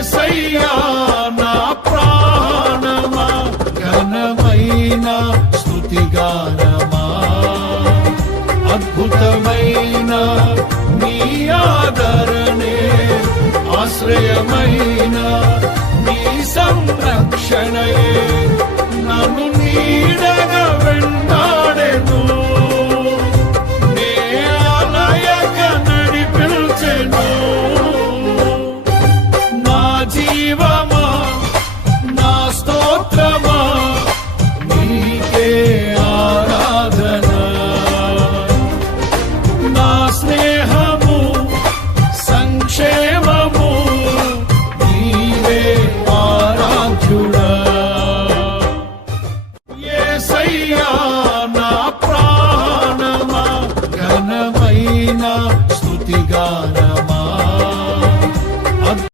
యేసయ్యా నా ప్రాణమా ఘనమైన స్తుతిగానమా అద్భుతమైన నీ ఆదరణే ఆశ్రయమైన నీ సంరక్షణయే నన్ను నీడగా వెంటాడెను